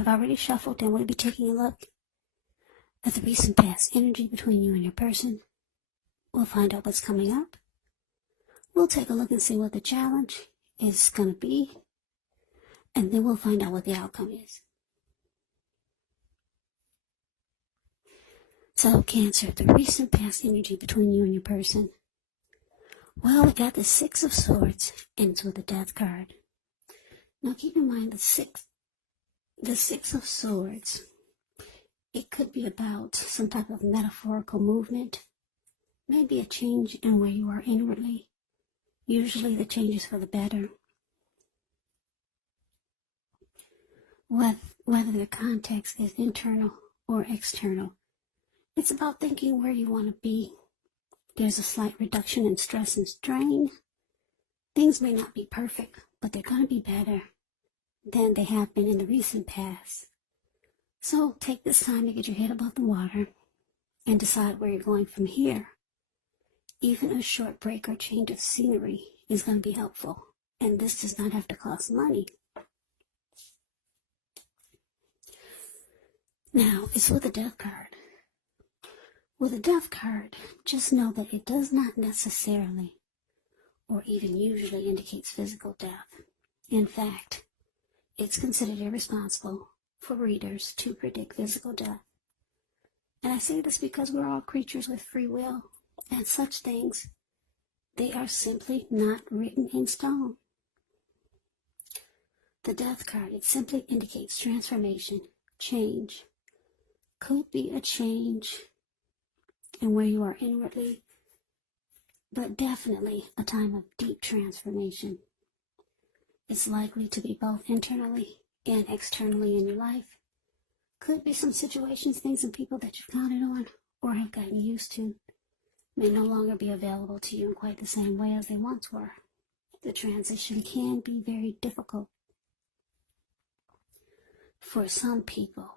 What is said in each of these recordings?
I've already shuffled, and we'll be taking a look at the recent past energy between you and your person. We'll find out what's coming up. We'll take a look and see what the challenge is going to be, and then we'll find out what the outcome is. So, Cancer, the recent past energy between you and your person. Well, we got the Six of Swords into the Death card. Now, keep in mind the Six of Swords. It could be about some type of metaphorical movement, maybe a change in where you are inwardly. Usually the change is for the better. Whether the context is internal or external, it's about thinking where you want to be. There's a slight reduction in stress and strain. Things may not be perfect, but they're going to be better than they have been in the recent past. So take this time to get your head above the water and decide where you're going from here. Even a short break or change of scenery is going to be helpful, and this does not have to cost money. Now, it's with the Death card. With a Death card, just know that it does not necessarily or even usually indicates physical death. In fact, it's considered irresponsible for readers to predict physical death. And I say this because we're all creatures with free will, and such things, they are simply not written in stone. The Death card, it simply indicates transformation, change. Could be a change in where you are inwardly, but definitely a time of deep transformation. It's likely to be both internally and externally in your life. Could be some situations, things, and people that you've counted on or have gotten used to may no longer be available to you in quite the same way as they once were. The transition can be very difficult for some people,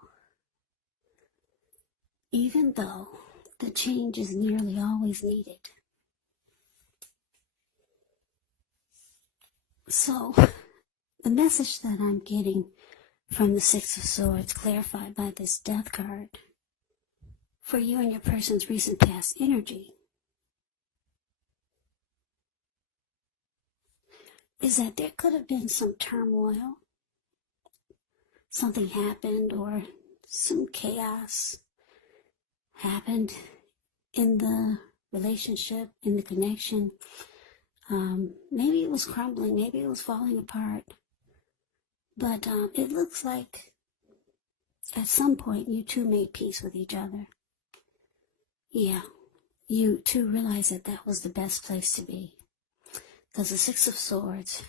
even though the change is nearly always needed. So, the message that I'm getting from the Six of Swords, clarified by this Death card, for you and your person's recent past energy, is that there could have been some turmoil. Something happened, or some chaos happened in the relationship, in the connection. Maybe it was crumbling, maybe it was falling apart. But it looks like at some point you two made peace with each other. Yeah, you two realized that that was the best place to be. Because the Six of Swords,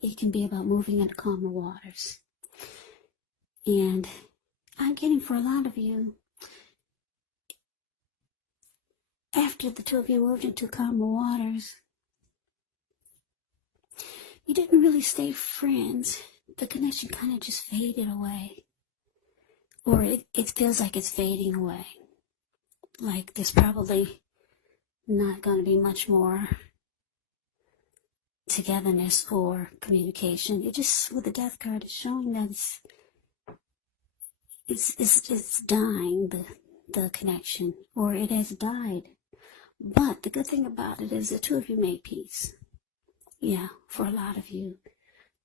it can be about moving into calmer waters. And I'm getting, for a lot of you, after the two of you moved into calmer waters, you didn't really stay friends. The connection kind of just faded away. Or it feels like it's fading away. Like there's probably not going to be much more togetherness or communication. It just, with the Death card, it's showing that it's dying, the connection, or it has died. But the good thing about it is the two of you made peace. Yeah, for a lot of you,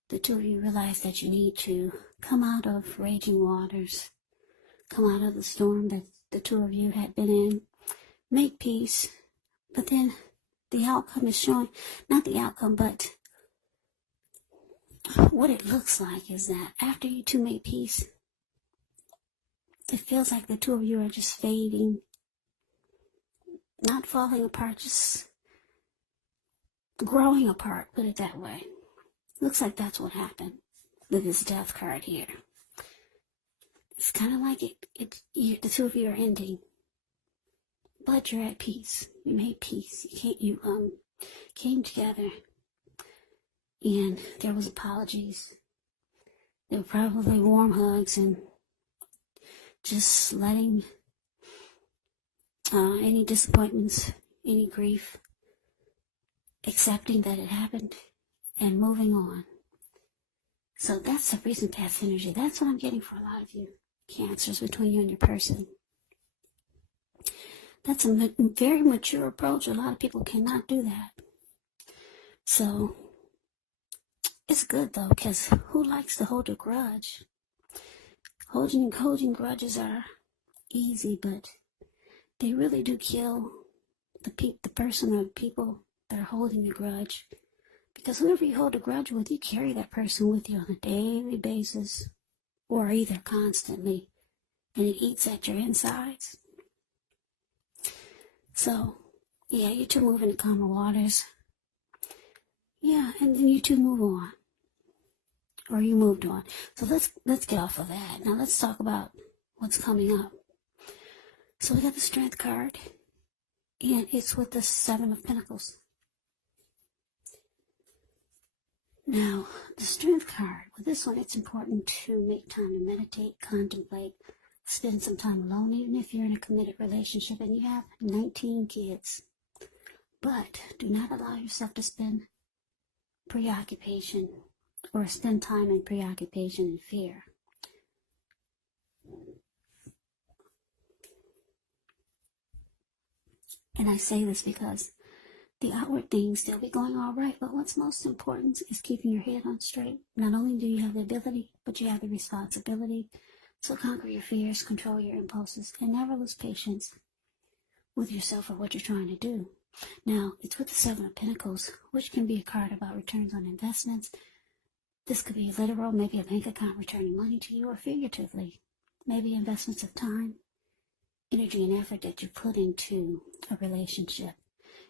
the two of you realized that you need to come out of raging waters, come out of the storm that the two of you had been in, make peace. But then the outcome is showing, not the outcome, but what it looks like is that after you two made peace, it feels like the two of you are just fading, not falling apart, just growing apart, put it that way. Looks like that's what happened with this Death card here. It's kind of like the two of you are ending, but you're at peace. You made peace. You came together, and there was apologies. There were probably warm hugs and just letting any disappointments, any grief, accepting that it happened, and moving on. So that's the recent past energy. That's what I'm getting for a lot of you Cancers, between you and your person. That's a very mature approach. A lot of people cannot do that. So it's good though, because who likes to hold a grudge? Holding grudges are easy, but they really do kill the person or people that are holding a grudge. Because whoever you hold a grudge with, you carry that person with you on a daily basis, or either constantly, and it eats at your insides. So, yeah, you two move into calmer waters. Yeah, and then you two move on. Or you moved on. So let's get off of that. Now let's talk about what's coming up. So we got the Strength card, and it's with the Seven of Pentacles. Now, the Strength card, with this one, it's important to make time to meditate, contemplate, spend some time alone, even if you're in a committed relationship and you have 19 kids. But do not allow yourself to spend preoccupation or spend time in preoccupation and fear. And I say this because the outward things, they'll be going all right, but what's most important is keeping your head on straight. Not only do you have the ability, but you have the responsibility. So conquer your fears, control your impulses, and never lose patience with yourself or what you're trying to do. Now, it's with the Seven of Pentacles, which can be a card about returns on investments. This could be literal, maybe a bank account returning money to you, or figuratively, maybe investments of time, energy, and effort that you put into a relationship.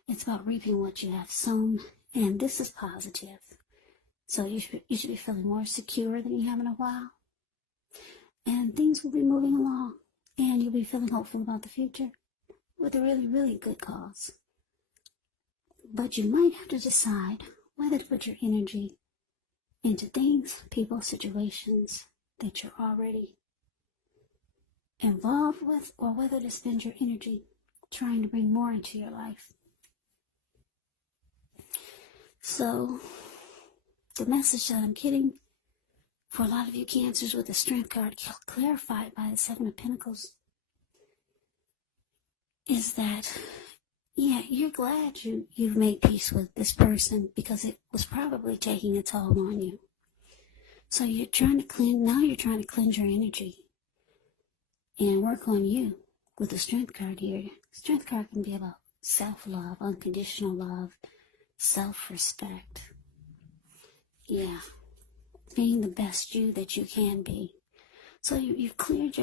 It's about reaping what you have sown, and this is positive. So you should be feeling more secure than you have in a while. And things will be moving along, and you'll be feeling hopeful about the future with a really, really good cause. But you might have to decide whether to put your energy into things, people, situations that you're already involved with, or whether to spend your energy trying to bring more into your life. So, the message that I'm getting for a lot of you Cancers with the Strength card clarified by the Seven of Pentacles is that, yeah, you're glad you've made peace with this person because it was probably taking a toll on you. So you're trying to cleanse your energy and work on you with the Strength card here. Strength card can be about self-love, unconditional love, self-respect. Yeah, being the best you that you can be. So you're trying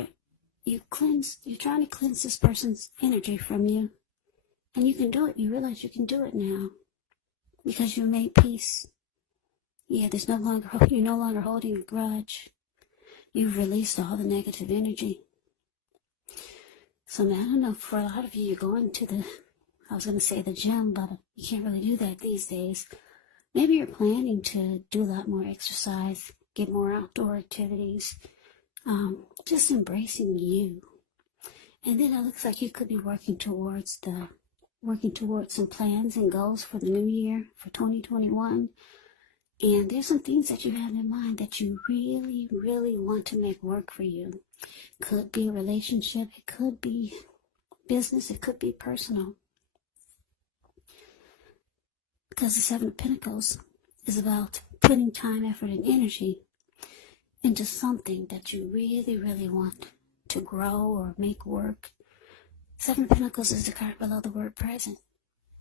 to cleanse this person's energy from you. And you can do it. You realize you can do it now because you made peace. Yeah, you're no longer holding a grudge. You've released all the negative energy. So man, I don't know, for a lot of you, you're going to I was going to say the gym, but you can't really do that these days. Maybe you're planning to do a lot more exercise, get more outdoor activities, just embracing you. And then it looks like you could be working towards some plans and goals for the new year, for 2021. And there's some things that you have in mind that you really, really want to make work for you. Could be a relationship, it could be business, it could be personal. Because the Seven of Pentacles is about putting time, effort, and energy into something that you really, really want to grow or make work. Seven of Pentacles is the card below the word present.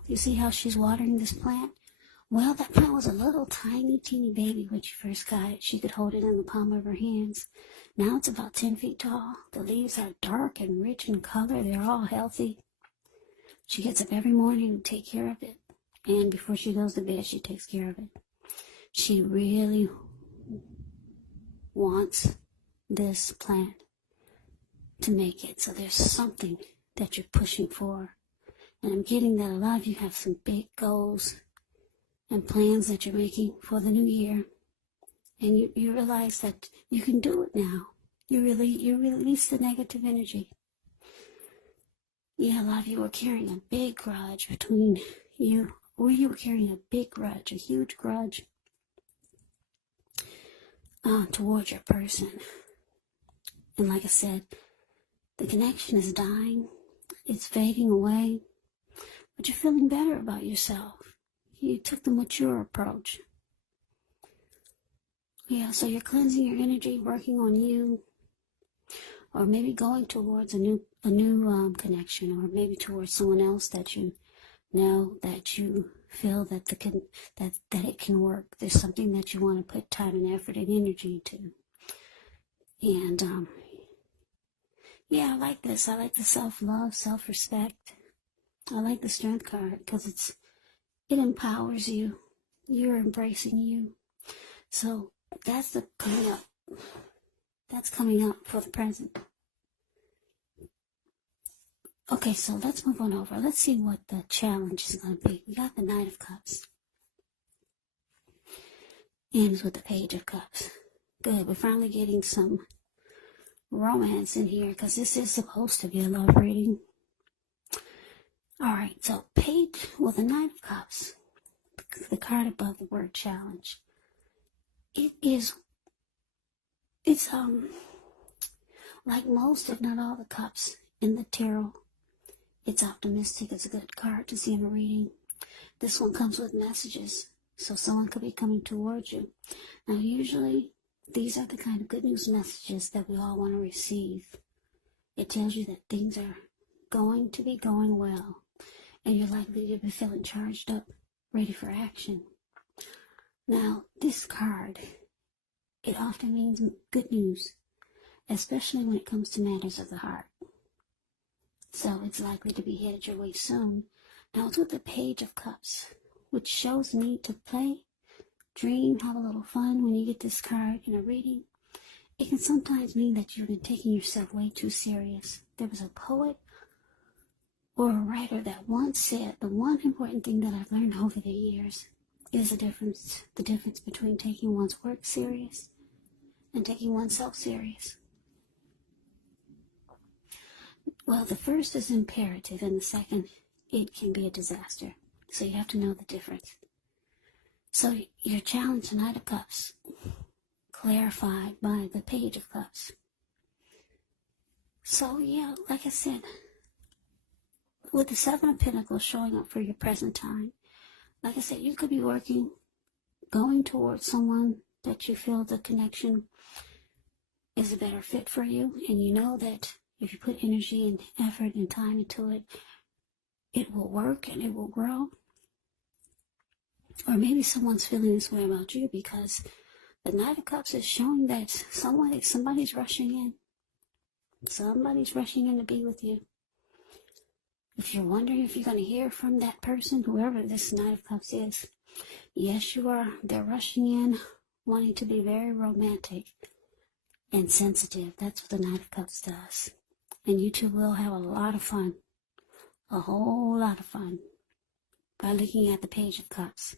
You see how she's watering this plant? Well, that plant was a little tiny, teeny baby when she first got it. She could hold it in the palm of her hands. Now it's about 10 feet tall. The leaves are dark and rich in color. They're all healthy. She gets up every morning to take care of it. And before she goes to bed, she takes care of it. She really wants this plant to make it. So there's something that you're pushing for. And I'm getting that a lot of you have some big goals and plans that you're making for the new year. And you realize that you can do it now. You release the negative energy. Yeah, a lot of you are carrying a big grudge between you, or you were carrying a big grudge, a huge grudge. towards your person. And like I said, the connection is dying. It's fading away. But you're feeling better about yourself. You took the mature approach. Yeah, so you're cleansing your energy, working on you, or maybe going towards a new connection, or maybe towards someone else that you know, that you feel that that it can work. There's something that you want to put time and effort and energy to. And yeah, I like this. I like the self-love, self-respect. I like the Strength card because it empowers you. You're embracing you. So that's coming up. That's coming up for the present. Okay, so let's move on over. Let's see what the challenge is going to be. We got the Knight of Cups. Ends with the Page of Cups. Good. We're finally getting some romance in here because this is supposed to be a love reading. Alright, so Page with the Knight of Cups. The card above the word challenge. It's like most, if not all, the cups in the tarot. It's optimistic. It's a good card to see in a reading. This one comes with messages, so someone could be coming towards you. Now, usually, these are the kind of good news messages that we all want to receive. It tells you that things are going to be going well, and you're likely to be feeling charged up, ready for action. Now, this card, it often means good news, especially when it comes to matters of the heart. So it's likely to be headed your way soon. Now, it's with the Page of Cups, which shows the need to play, dream, have a little fun when you get this card in a reading. It can sometimes mean that you've been taking yourself way too serious. There was a poet or a writer that once said, the one important thing that I've learned over the years is the difference between taking one's work serious and taking oneself serious. Well, the first is imperative, and the second, it can be a disaster. So you have to know the difference. So your challenge, Knight of Cups, clarified by the Page of Cups. So yeah, like I said, with the Seven of Pentacles showing up for your present time, like I said, you could be going towards someone that you feel the connection is a better fit for you, and you know that if you put energy and effort and time into it, it will work and it will grow. Or maybe someone's feeling this way about you because the Knight of Cups is showing that somebody's rushing in. Somebody's rushing in to be with you. If you're wondering if you're going to hear from that person, whoever this Knight of Cups is, yes, you are. They're rushing in, wanting to be very romantic and sensitive. That's what the Knight of Cups does. And you two will have a lot of fun. A whole lot of fun. By looking at the Page of Cups.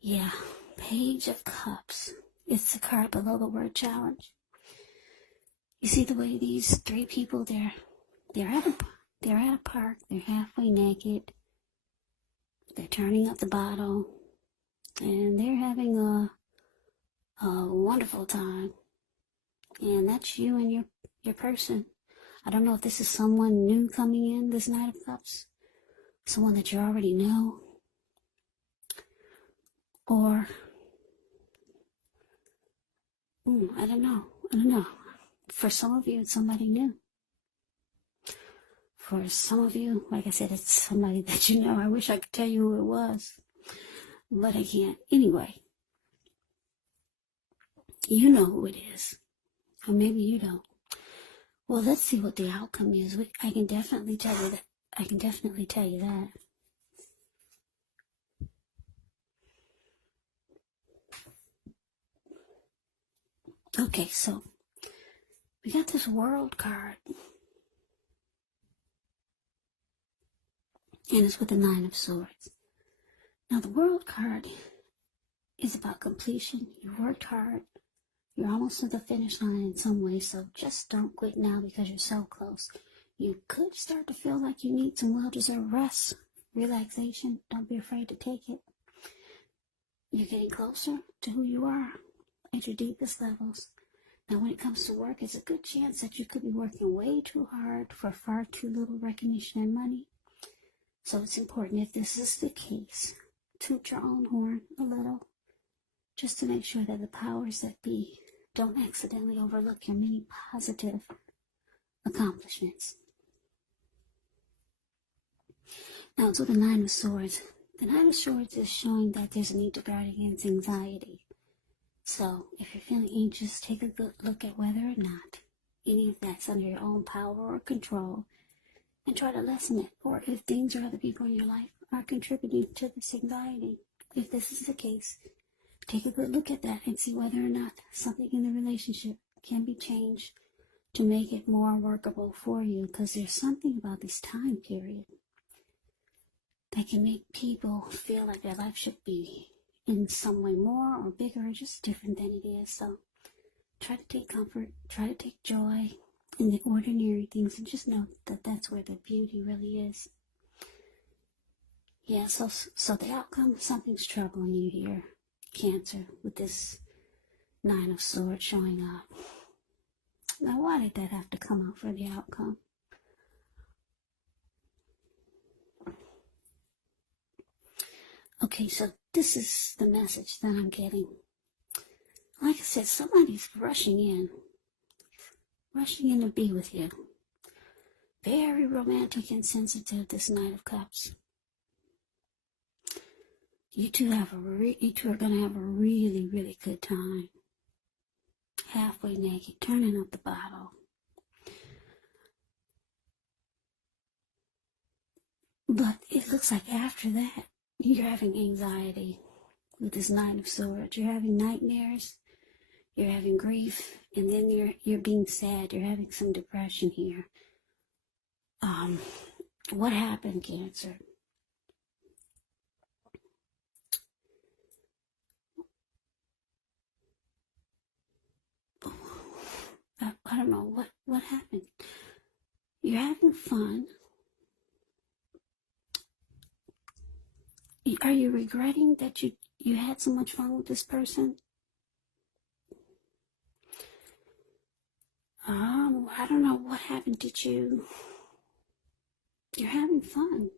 Yeah, Page of Cups. It's the card below the word challenge. You see the way these three people, they're at a park. They're halfway naked. They're turning up the bottle. And they're having a wonderful time. And that's you and your person. I don't know if this is someone new coming in, this Knight of Cups. Someone that you already know. Or, I don't know. For some of you, it's somebody new. For some of you, like I said, it's somebody that you know. I wish I could tell you who it was, but I can't. Anyway, you know who it is. Or maybe you don't. Well, let's see what the outcome is. I can definitely tell you that. Okay, so we got this World card. And it's with the Nine of Swords. Now, the World card is about completion. You worked hard. You're almost to the finish line in some way, so just don't quit now because you're so close. You could start to feel like you need some well-deserved rest, relaxation. Don't be afraid to take it. You're getting closer to who you are at your deepest levels. Now, when it comes to work, it's a good chance that you could be working way too hard for far too little recognition and money. So it's important, if this is the case, toot your own horn a little, just to make sure that the powers that be don't accidentally overlook your many positive accomplishments. Now, to the Nine of Swords. The Nine of Swords is showing that there's a need to guard against anxiety. So, if you're feeling anxious, take a good look at whether or not any of that's under your own power or control, and try to lessen it. Or if things or other people in your life are contributing to this anxiety, if this is the case, take a good look at that and see whether or not something in the relationship can be changed to make it more workable for you, because there's something about this time period that can make people feel like their life should be in some way more or bigger or just different than it is. So try to take comfort, try to take joy in the ordinary things, and just know that that's where the beauty really is. Yeah, so the outcome, something's troubling you here, Cancer, with this Nine of Swords showing up. Now, why did that have to come out for the outcome? Okay, so this is the message that I'm getting. Like I said, somebody's rushing in to be with you. Very romantic and sensitive, this Knight of Cups. You two are going to have a really, really good time. Halfway naked, turning up the bottle. But it looks like after that, you're having anxiety with this Nine of Swords. You're having nightmares. You're having grief. And then you're being sad. You're having some depression here. What happened, Cancer? I don't know. What happened? You're having fun. Are you regretting that you had so much fun with this person? I don't know what happened. You're having fun.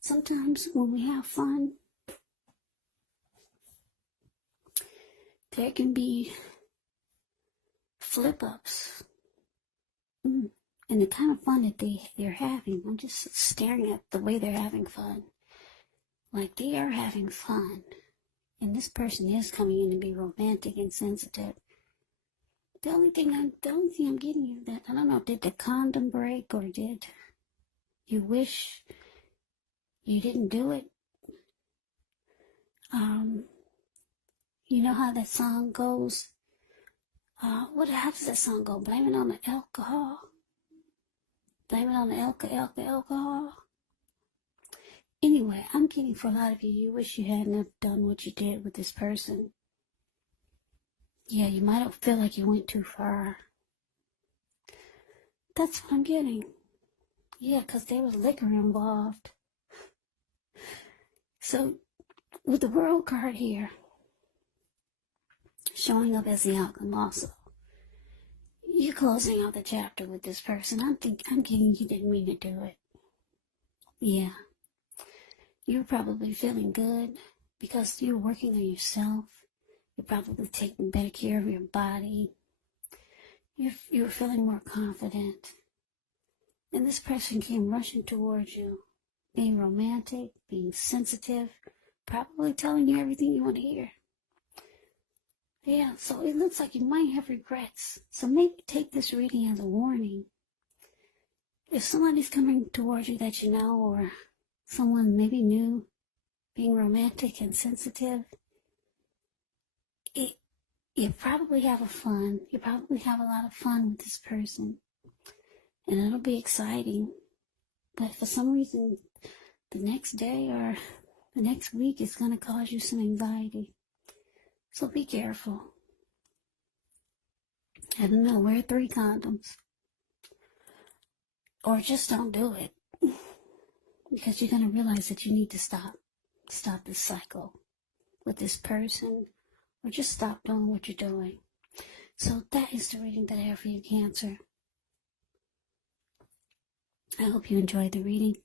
Sometimes when we have fun, there can be flip-ups. And the kind of fun that they're having, I'm just staring at the way they're having fun. Like, they are having fun. And this person is coming in to be romantic and sensitive. The only thing I'm getting is that, I don't know, did the condom break, or did you wish you didn't do it? You know how that song goes? How does that song go? Blame it on the alcohol. Blame it on the alcohol. Anyway, I'm getting, for a lot of you, you wish you hadn't have done what you did with this person. Yeah, you might feel like you went too far. That's what I'm getting. Yeah, because there was liquor involved. So, with the World card here, showing up as the outcome also, you're closing out the chapter with this person. I'm getting you didn't mean to do it. Yeah. You're probably feeling good because you're working on yourself. You're probably taking better care of your body. You're feeling more confident. And this person came rushing towards you, being romantic, being sensitive, probably telling you everything you want to hear. Yeah, so it looks like you might have regrets. So maybe take this reading as a warning. If somebody's coming towards you that you know, or someone maybe new, being romantic and sensitive, you probably have you probably have a lot of fun with this person, and it'll be exciting. But for some reason, the next day or the next week is going to cause you some anxiety. So be careful. I don't know, wear 3 condoms. Or just don't do it. Because you're going to realize that you need to stop this cycle. with this person, or just stop doing what you're doing. So that is the reading that I have for you, Cancer. I hope you enjoyed the reading.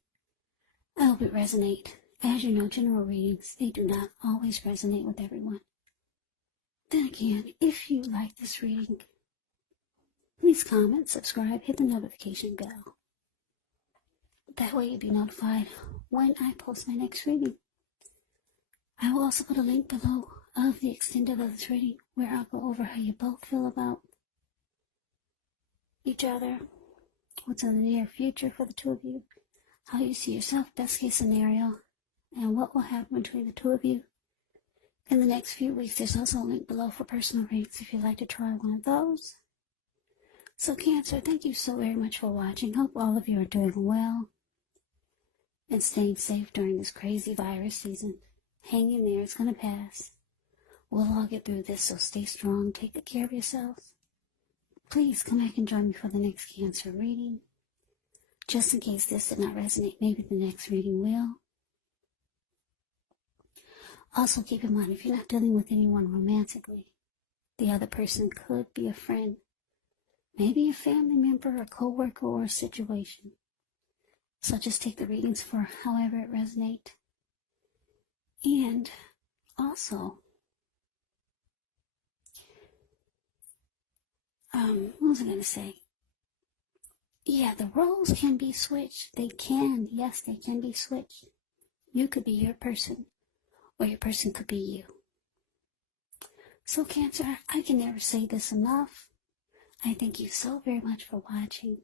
I hope it resonates. As you know, general readings, they do not always resonate with everyone. Then again, if you like this reading, please comment, subscribe, hit the notification bell. That way you'll be notified when I post my next reading. I will also put a link below of the extended of this reading where I'll go over how you both feel about each other, what's in the near future for the two of you, how you see yourself, best case scenario, and what will happen between the two of you in the next few weeks. There's also a link below for personal readings if you'd like to try one of those. So Cancer, thank you so very much for watching. Hope all of you are doing well and staying safe during this crazy virus season. Hang in there, it's going to pass. We'll all get through this, so stay strong, take good care of yourselves. Please come back and join me for the next Cancer reading. Just in case this did not resonate, maybe the next reading will. Also keep in mind, if you're not dealing with anyone romantically, the other person could be a friend, maybe a family member, a co-worker, or a situation. So just take the readings for however it resonates. And also, what was I going to say? Yeah, the roles can be switched. They can. Yes, they can be switched. You could be your person, or your person could be you. So Cancer, I can never say this enough. I thank you so very much for watching.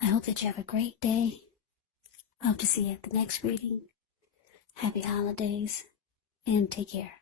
I hope that you have a great day. I hope to see you at the next reading. Happy holidays, and take care.